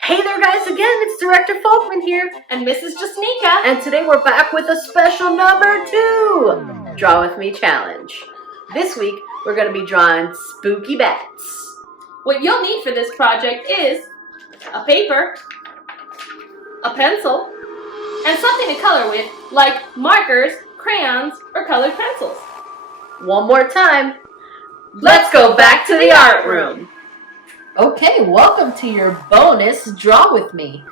Hey there guys again, it's Director Folkman here and Mrs. Jasnica. And today we're back with a special number 2 Draw With Me challenge. This week we're going to be drawing spooky bats. What you'll need for this project is a paper, a pencil, and something to color with like markers, crayons, or colored pencils. One more time, let's go back to the art room. Okay, welcome to your bonus Draw With Me.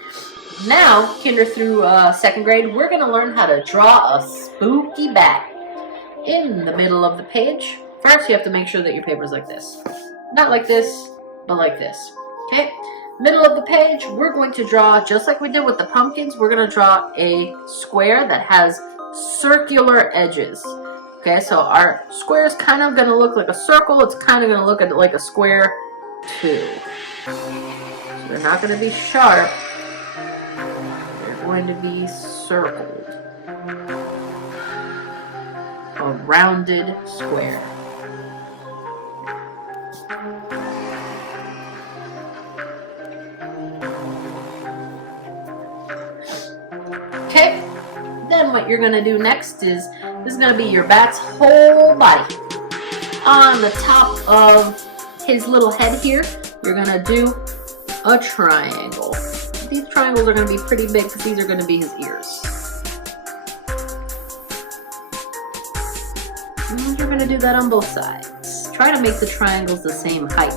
Now, kinder through 2nd grade, we're going to learn how to draw a spooky bat. In the middle of the page, first you have to make sure that your paper is like this. Not like this, but like this. Okay, middle of the page, we're going to draw, just like we did with the pumpkins, we're going to draw a square that has circular edges. Okay, so our square is kind of going to look like a circle. It's kind of going to look like a square too. So they're not going to be sharp. They're going to be circled. A rounded square. Okay, then what you're going to do next is, this is going to be your bat's whole body. On the top of his little head here, you're going to do a triangle. These triangles are going to be pretty big because these are going to be his ears. And you're going to do that on both sides. Try to make the triangles the same height.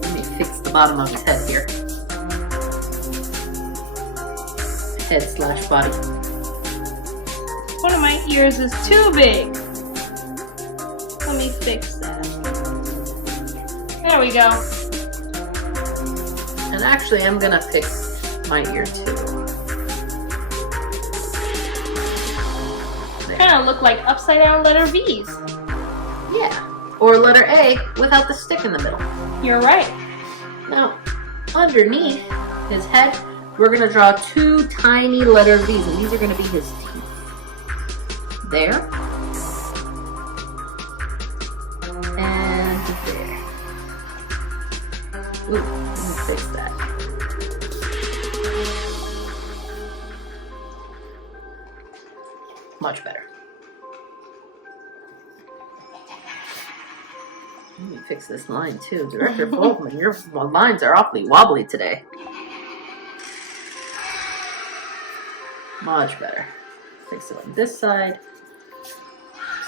Let me fix the bottom of his head here. Head/body. One of my ears is too big. Let me fix that. There we go. And actually, I'm gonna fix my ear too. Kind of look like upside down letter V's. Yeah, or letter A without the stick in the middle. You're right. Now, underneath his head, we're gonna draw 2 tiny letter V's, and these are gonna be his teeth. There. And there. Ooh, let me fix that. Much better. Let me fix this line too. Director Folkman, your lines are awfully wobbly today. Much better. Fix it on this side.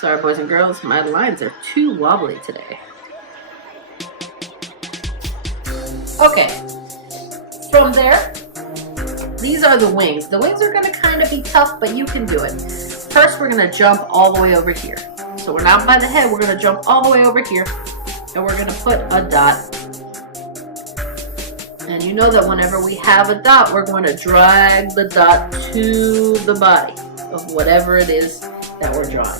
Sorry, boys and girls, my lines are too wobbly today. Okay. From there, these are the wings. The wings are going to kind of be tough, but you can do it. First, we're going to jump all the way over here. So we're not by the head. We're going to jump all the way over here, and we're going to put a dot. And you know that whenever we have a dot, we're going to drag the dot to the body of whatever it is that we're drawing.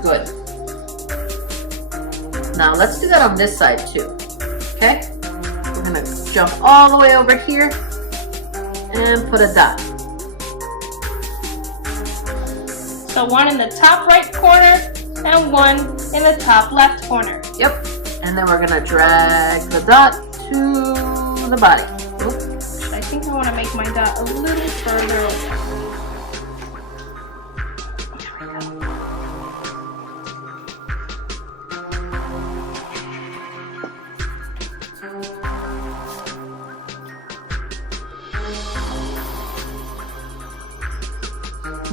Good. Now let's do that on this side too. Okay? We're going to jump all the way over here and put a dot. So one in the top right corner and one in the top left corner. Yep. And then we're going to drag the dot to the body. Oops. I think I want to make my dot a little further away.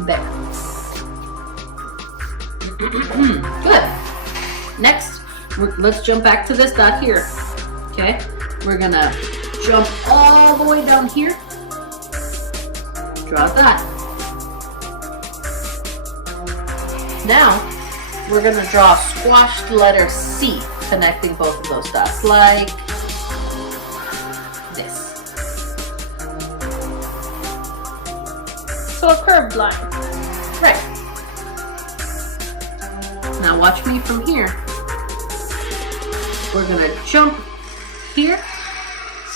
There. Good. Next, let's jump back to this dot here. Okay? We're gonna jump all the way down here. Draw that. Now, we're gonna draw a squashed letter C connecting both of those dots, like this. So a curved line. Right. Now watch me from here. We're gonna jump here.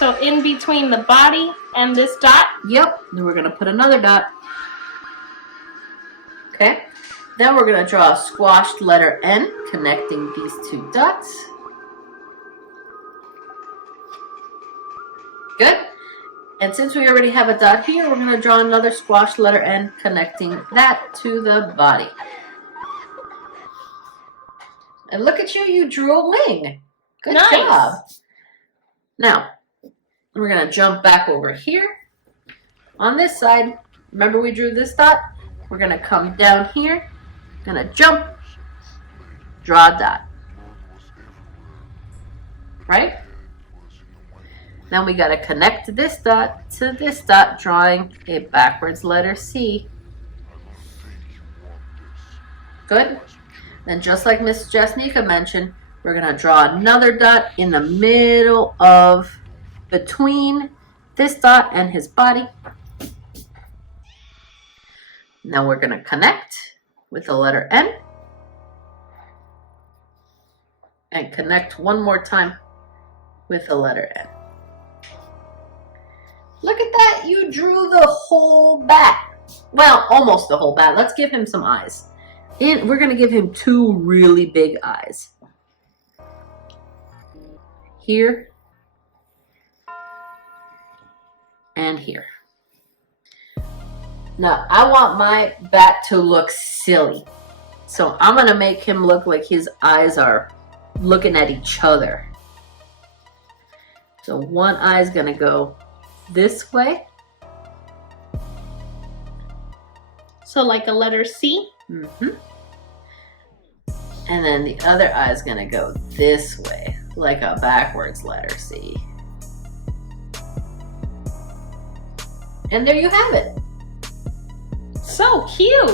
So in between the body and this dot? Yep. Then we're going to put another dot. Okay. Then we're going to draw a squashed letter N connecting these two dots. Good. And since we already have a dot here, we're going to draw another squashed letter N connecting that to the body. And look at you, you drew a wing. Good job. Now, we're going to jump back over here. On this side, remember we drew this dot? We're going to come down here, going to jump, draw a dot. Right? Then we got to connect this dot to this dot, drawing a backwards letter C. Good. Then just like Miss Jasnica mentioned, we're going to draw another dot in the middle of, between this dot and his body. Now we're going to connect with the letter N. And connect one more time with the letter N. Look at that, you drew the whole bat. Well, almost the whole bat. Let's give him some eyes. And we're going to give him two really big eyes. Here and here. Now, I want my bat to look silly. So I'm going to make him look like his eyes are looking at each other. So one eye is going to go this way. So like a letter C? Mm-hmm. And then the other eye is going to go this way, like a backwards letter C. And there you have it. So cute.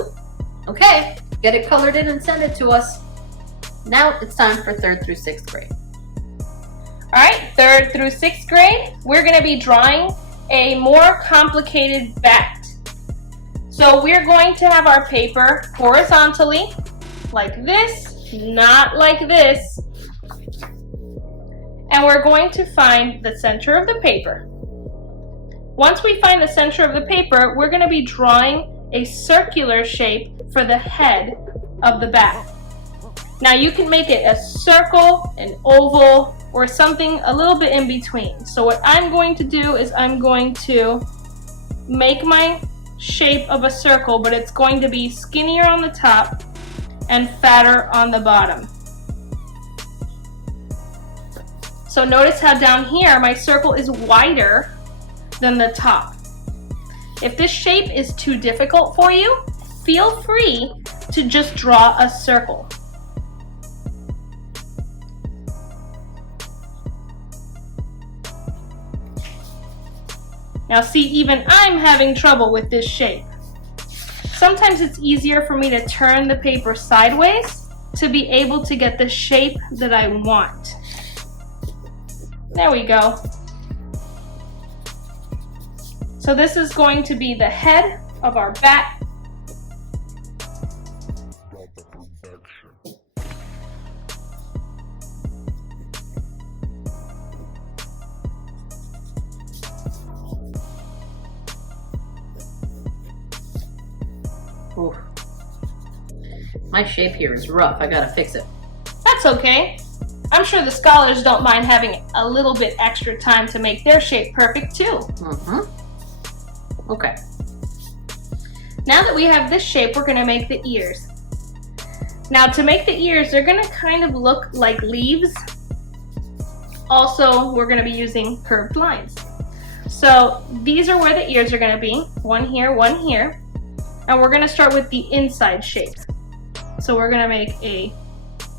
Okay, get it colored in and send it to us. Now it's time for 3rd through 6th grade. All right, 3rd through 6th grade, we're going to be drawing a more complicated bat. So we're going to have our paper horizontally, like this, not like this. And we're going to find the center of the paper. Once we find the center of the paper, we're going to be drawing a circular shape for the head of the bat. Now you can make it a circle, an oval, or something a little bit in between. So what I'm going to do is I'm going to make my shape of a circle, but it's going to be skinnier on the top and fatter on the bottom. So notice how down here my circle is wider than the top. If this shape is too difficult for you, feel free to just draw a circle. Now see, even I'm having trouble with this shape. Sometimes it's easier for me to turn the paper sideways to be able to get the shape that I want. There we go. So this is going to be the head of our bat. Ooh. My shape here is rough. I gotta fix it. That's okay. I'm sure the scholars don't mind having a little bit extra time to make their shape perfect too. Mm-hmm. Okay. Now that we have this shape, we're gonna make the ears. Now to make the ears, they're gonna kind of look like leaves. Also, we're gonna be using curved lines. So these are where the ears are gonna be. One here, one here. And we're gonna start with the inside shape. So we're gonna make a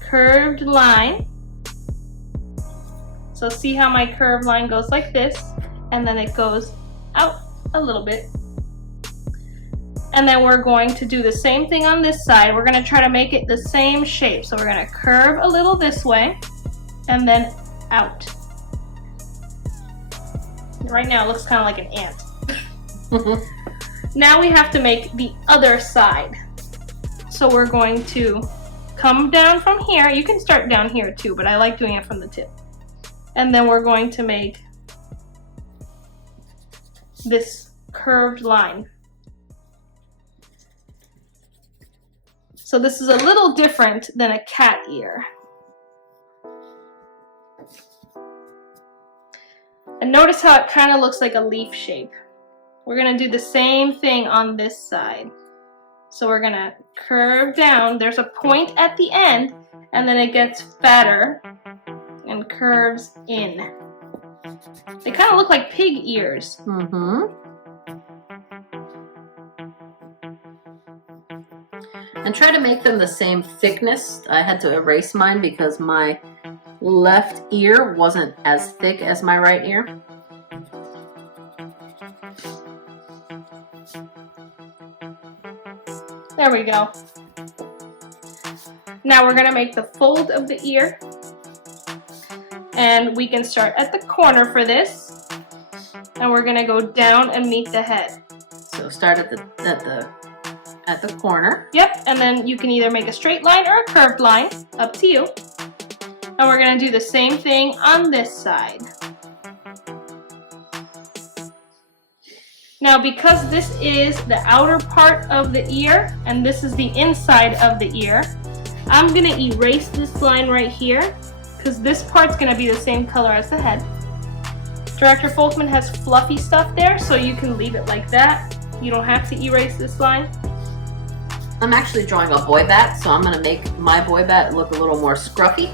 curved line. So see how my curved line goes like this, and then it goes out a little bit. And then we're going to do the same thing on this side. We're gonna try to make it the same shape. So we're gonna curve a little this way, and then out. Right now it looks kind of like an ant. Now we have to make the other side. So we're going to come down from here. You can start down here too, but I like doing it from the tip. And then we're going to make this curved line. So this is a little different than a cat ear. And notice how it kind of looks like a leaf shape. We're going to do the same thing on this side. So we're going to curve down. There's a point at the end, and then it gets fatter and curves in. They kind of look like pig ears. Mm-hmm. And try to make them the same thickness. I had to erase mine because my left ear wasn't as thick as my right ear. There we go. Now we're going to make the fold of the ear. And we can start at the corner for this. And we're going to go down and meet the head. So start at the corner. Yep, and then you can either make a straight line or a curved line, up to you. And we're going to do the same thing on this side. Now, because this is the outer part of the ear and this is the inside of the ear, I'm going to erase this line right here because this part's going to be the same color as the head. Director Folkman has fluffy stuff there, so you can leave it like that. You don't have to erase this line. I'm actually drawing a boy bat, so I'm going to make my boy bat look a little more scruffy.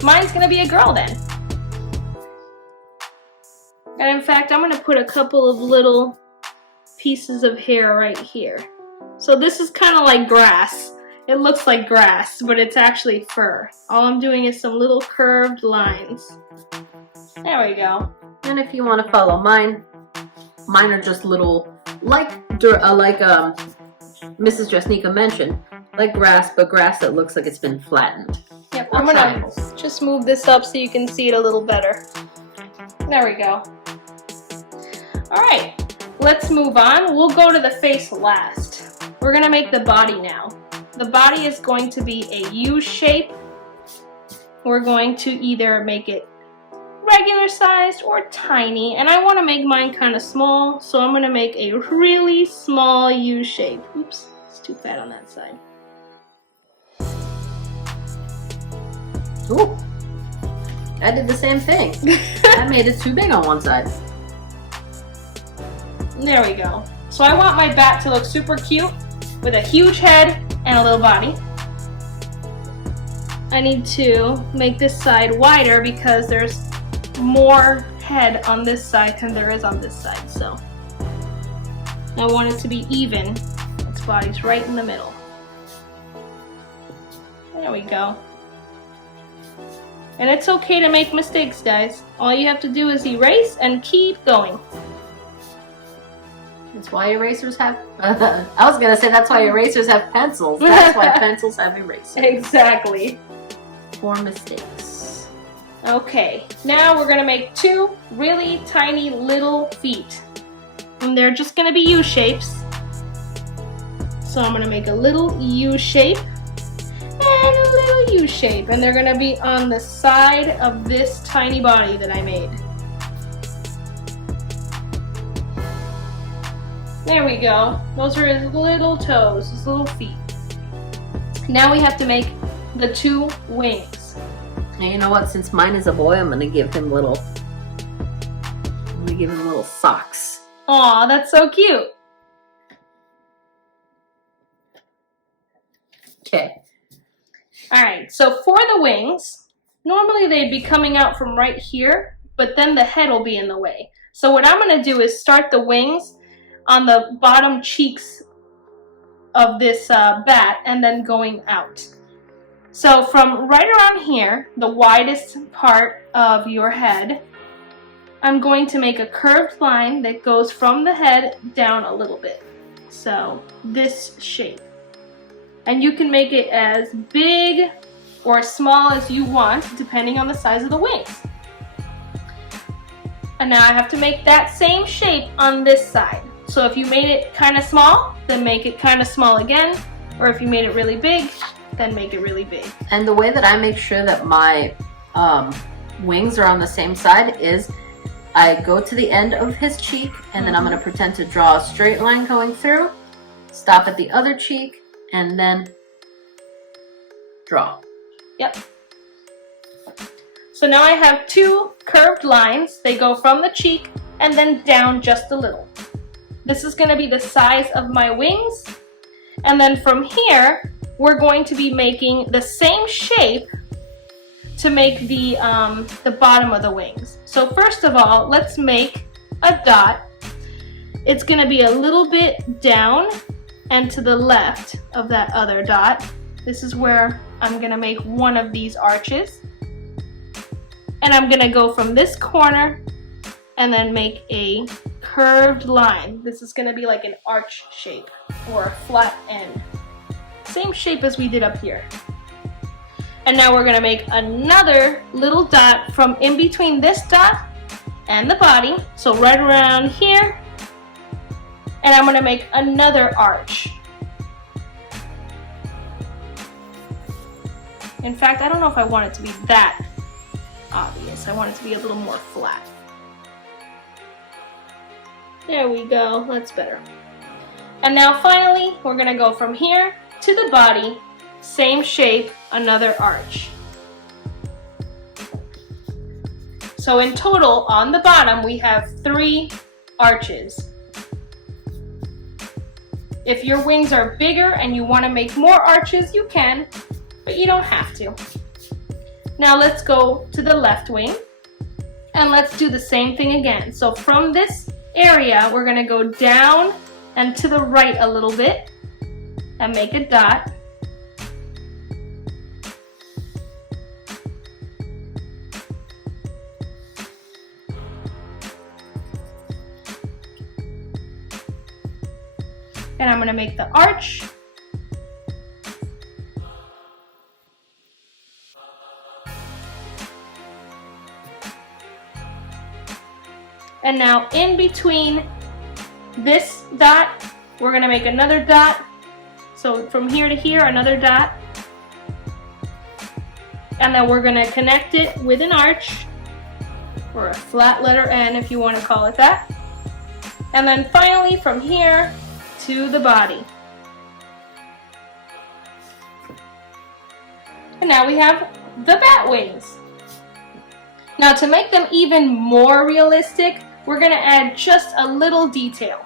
Mine's going to be a girl then. And in fact, I'm going to put a couple of little pieces of hair right here. So this is kind of like grass. It looks like grass, but it's actually fur. All I'm doing is some little curved lines. There we go. And if you want to follow mine are just little, like Mrs. Jasnica mentioned, like grass, but grass that looks like it's been flattened. Yep, I'm going to just move this up so you can see it a little better. There we go. Alright, let's move on. We'll go to the face last. We're going to make the body now. The body is going to be a U shape. We're going to either make it regular sized or tiny, and I want to make mine kind of small, so I'm going to make a really small U shape. Oops, it's too fat on that side. Ooh, I did the same thing. I made it too big on one side. There we go. So I want my bat to look super cute with a huge head and a little body. I need to make this side wider because there's more head on this side than there is on this side. So I want it to be even. Its body's right in the middle. There we go. And it's okay to make mistakes, guys. All you have to do is erase and keep going. That's why erasers have... I was going to say that's why erasers have pencils. That's why pencils have erasers. Exactly. For mistakes. Okay, now we're going to make two really tiny little feet. And they're just going to be U shapes. So I'm going to make a little U shape and a little U shape. And they're going to be on the side of this tiny body that I made. There we go. Those are his little toes, his little feet. Now we have to make the two wings. And you know what? Since mine is a boy, I'm gonna give him little socks. Aw, that's so cute. Okay. Alright, so for the wings, normally they'd be coming out from right here, but then the head will be in the way. So what I'm gonna do is start the wings on the bottom cheeks of this bat and then going out. So from right around here, the widest part of your head, I'm going to make a curved line that goes from the head down a little bit. So this shape. And you can make it as big or as small as you want, depending on the size of the wings. And now I have to make that same shape on this side. So if you made it kind of small, then make it kind of small again. Or if you made it really big, then make it really big. And the way that I make sure that my wings are on the same side is I go to the end of his cheek, and then I'm going to pretend to draw a straight line going through, stop at the other cheek, and then draw. Yep. So now I have 2 curved lines. They go from the cheek and then down just a little. This is going to be the size of my wings. And then from here, we're going to be making the same shape to make the bottom of the wings. So first of all, let's make a dot. It's going to be a little bit down and to the left of that other dot. This is where I'm going to make one of these arches. And I'm going to go from this corner and then make a curved line. This is going to be like an arch shape or a flat end. Same shape as we did up here. And now we're going to make another little dot from in between this dot and the body. So right around here. And I'm going to make another arch. In fact, I don't know if I want it to be that obvious. I want it to be a little more flat. There we go, that's better. And now finally, we're gonna go from here to the body, same shape, another arch. So in total, on the bottom, we have 3 arches. If your wings are bigger and you wanna make more arches, you can, but you don't have to. Now let's go to the left wing and let's do the same thing again. So from this area, we're gonna go down and to the right a little bit and make a dot. And I'm gonna make the arch. And now in between this dot, we're gonna make another dot. So from here to here, another dot. And then we're gonna connect it with an arch, or a flat letter N if you wanna call it that. And then finally from here to the body. And now we have the bat wings. Now to make them even more realistic, we're going to add just a little detail.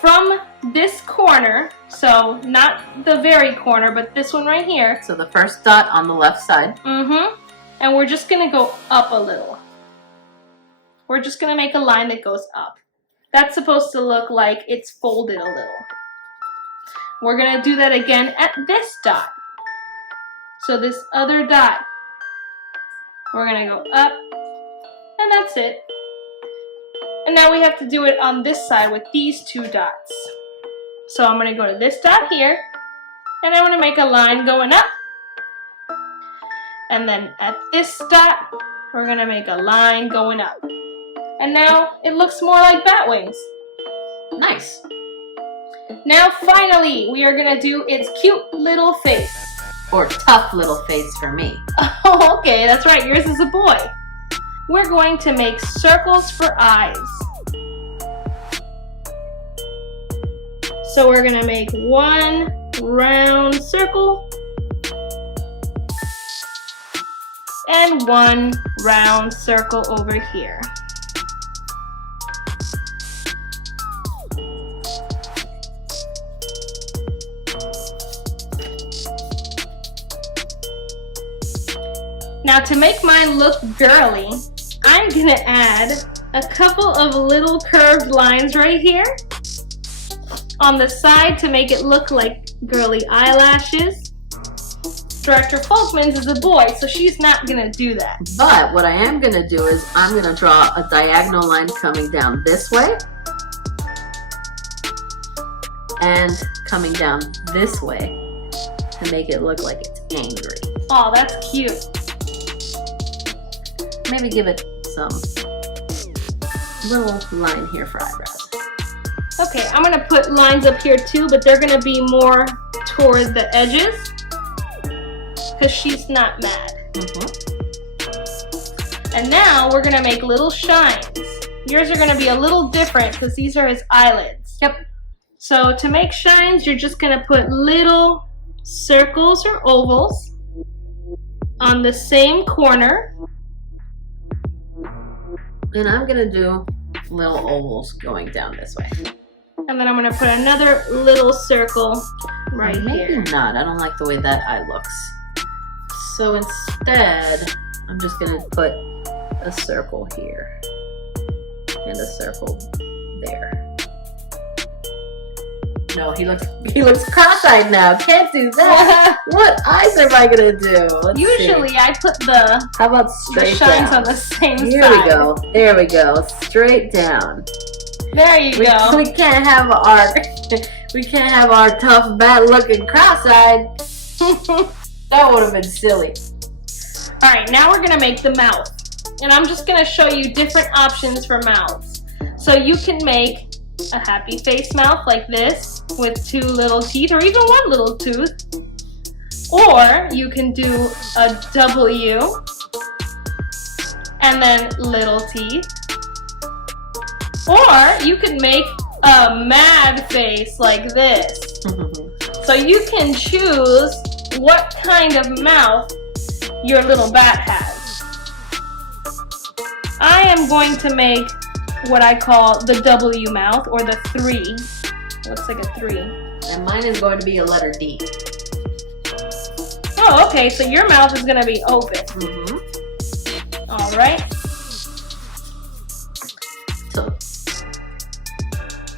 From this corner, so not the very corner, but this one right here. So the first dot on the left side. And we're just going to go up a little. We're just going to make a line that goes up. That's supposed to look like it's folded a little. We're going to do that again at this dot. So this other dot, we're going to go up, and that's it. And now we have to do it on this side with these 2 dots. So I'm going to go to this dot here, and I'm going to make a line going up. And then at this dot, we're going to make a line going up. And now it looks more like bat wings. Nice. Now finally, we are going to do its cute little face. Or tough little face for me. Oh, okay, that's right, yours is a boy. We're going to make circles for eyes. So we're going to make 1 round circle and 1 round circle over here. Now to make mine look girly, I'm going to add a couple of little curved lines right here on the side to make it look like girly eyelashes. Director Folkman's is a boy, so she's not going to do that. But what I am going to do is I'm going to draw a diagonal line coming down this way and coming down this way to make it look like it's angry. Oh, that's cute. Maybe give it some little line here for eyebrows. Okay, I'm going to put lines up here too, but they're going to be more toward the edges because she's not mad. And now we're gonna make little shines. Yours are gonna be a little different because these are his eyelids. Yep. So to make shines, you're just gonna put little circles or ovals on the same corner. And I'm gonna do little ovals going down this way. And then I'm gonna put another little circle right Maybe here. not. I don't like the way that eye looks. So instead, I'm just gonna put a circle here and a circle there. No, he looks cross-eyed now. Can't do that. What eyes am I gonna do? Let's Usually see. I put the How about straight shines down? on the same Here side. we go. There we go. Straight down. There you go. We can't have our tough, bad-looking cross-eyed. That would have been silly. Alright, now we're gonna make the mouth. And I'm just gonna show you different options for mouths. So you can make a happy face mouth like this with 2 little teeth or even 1 little tooth. Or you can do a W and then little teeth. Or you could make a mad face like this. So you can choose what kind of mouth your little bat has. I am going to make what I call the W mouth, or the 3. Looks like a 3. And mine is going to be a letter D. Oh, okay, so your mouth is going to be open. Alright. So,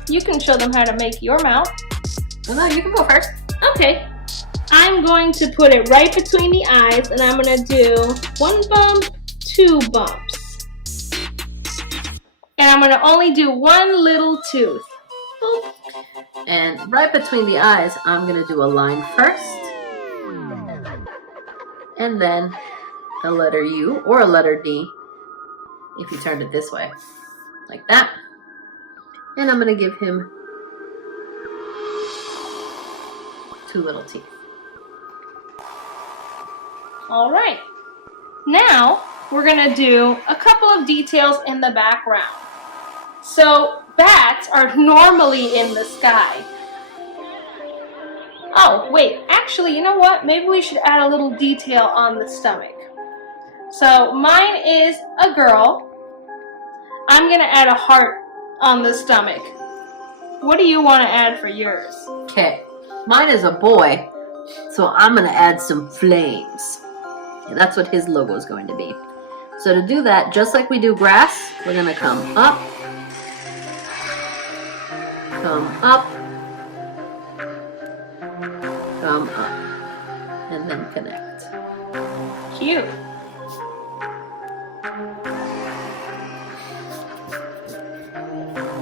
You can show them how to make your mouth. no, you can go first. Okay. I'm going to put it right between the eyes, and I'm going to do 1 bump, 2 bumps. And I'm going to only do 1 little tooth. Boop. And right between the eyes, I'm going to do a line first. And then a letter U or a letter D if you turned it this way. Like that. And I'm going to give him 2 little teeth. Alright. Now, we're going to do a couple of details in the background. So, bats are normally in the sky. Oh, wait. Actually, you know what? Maybe we should add a little detail on the stomach. So, mine is a girl. I'm going to add a heart on the stomach. What do you want to add for yours? Okay. Mine is a boy, so I'm going to add some flames. And that's what his logo is going to be. So to do that, just like we do grass, we're going to come up, come up, come up, and then connect. Cute.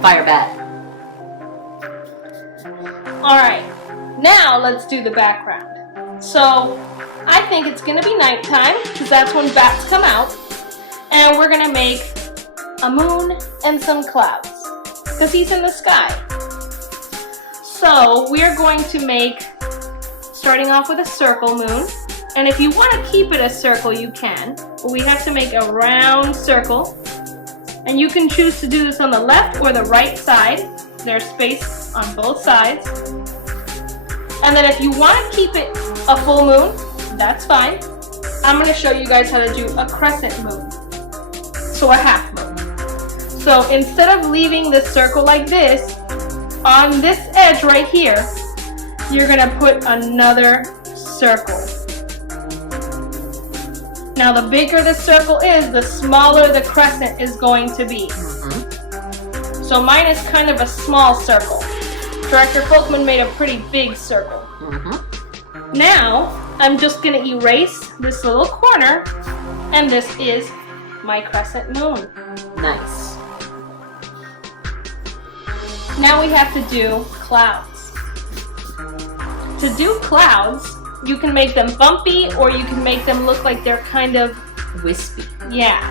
Fire bat. Alright, now let's do the background. So, I think it's going to be nighttime, because that's when bats come out. And we're going to make a moon and some clouds, because he's in the sky. So, we're going to make, starting off with a circle moon. And if you want to keep it a circle, you can. But we have to make a round circle. And you can choose to do this on the left or the right side. There's space on both sides. And then if you want to keep it a full moon, that's fine. I'm going to show you guys how to do a crescent moon. So a half moon. So instead of leaving the circle like this, on this edge right here, you're going to put another circle. Now the bigger the circle is, the smaller the crescent is going to be. So mine is kind of a small circle. Director Folkman made a pretty big circle. Now, I'm just going to erase this little corner, and this is my crescent moon. Nice. Now we have to do clouds. To do clouds, you can make them bumpy, or you can make them look like they're kind of Wispy. yeah.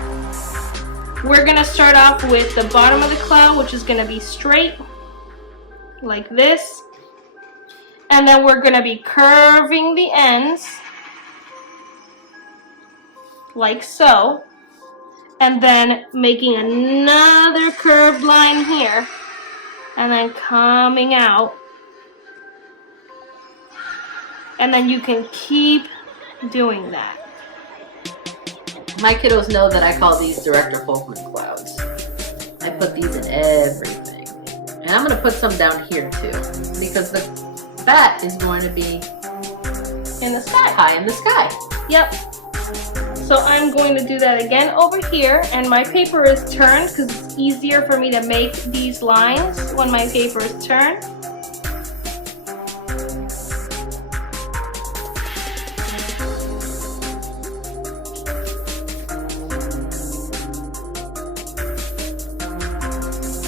We're going to start off with the bottom of the cloud, which is going to be straight, like this. And then we're going to be curving the ends, like so. and then making another curved line here, and then coming out. And then you can keep doing that. My kiddos know that I call these Director Folkman clouds. I put these in everything. And I'm going to put some down here too, because the bat is going to be in the sky. High in the sky. Yep. So I'm going to do that again over here, and my paper is turned because it's easier for me to make these lines when my paper is turned.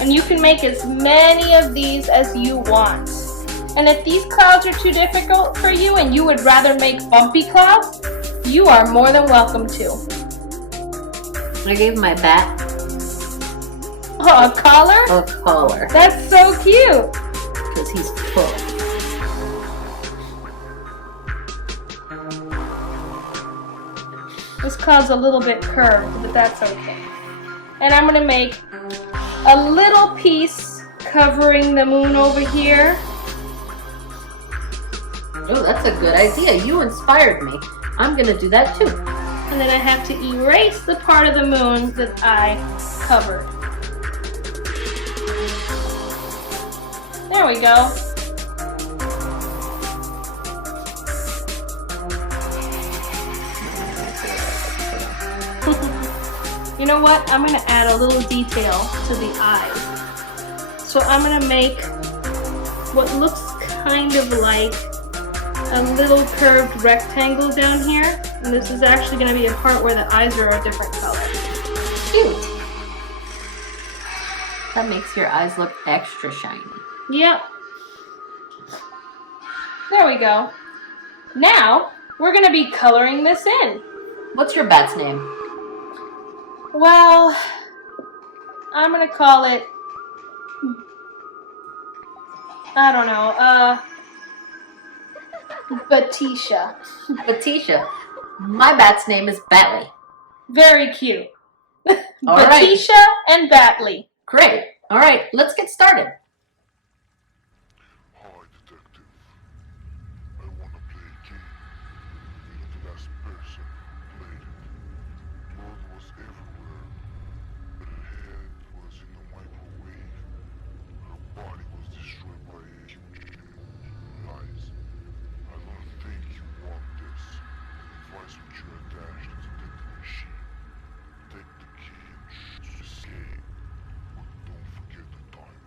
And you can make as many of these as you want. And if these clouds are too difficult for you and you would rather make bumpy clouds, you are more than welcome to. I gave my bat a collar? A collar. That's so cute. Because he's full. This cloud's a little bit curved, but that's okay. And I'm going to make a little piece covering the moon over here. Oh, that's a good idea. You inspired me. I'm going to do that too. And then I have to erase the part of the moon that I covered. There we go. You know what? I'm going to add a little detail to the eyes. So I'm going to make what looks kind of like a little curved rectangle down here. And this is actually going to be a part where the eyes are a different color. Cute. That makes your eyes look extra shiny. Yep. There we go. Now, we're going to be coloring this in. What's your bat's name? Well, I'm going to call it, I don't know, Batisha. Batisha. My bat's name is Batley. Very cute. All Batisha right. and Batley. Great. All right, let's get started. Hi, detective. I want to play a game. You're the last person who played it. Blood was everywhere. Her head was in a microwave. Her body was destroyed by a huge lies. I don't think you want this. The device which you attached is a detecting machine. Take the key and escape. But don't forget the timer.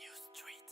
You street.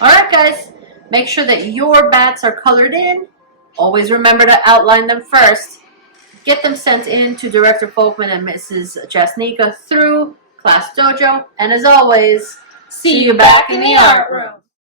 Alright guys, make sure that your bats are colored in. Always remember to outline them first. Get them sent in to Director Folkman and Mrs. Jasnica through Class Dojo. And as always, See you back in the art room.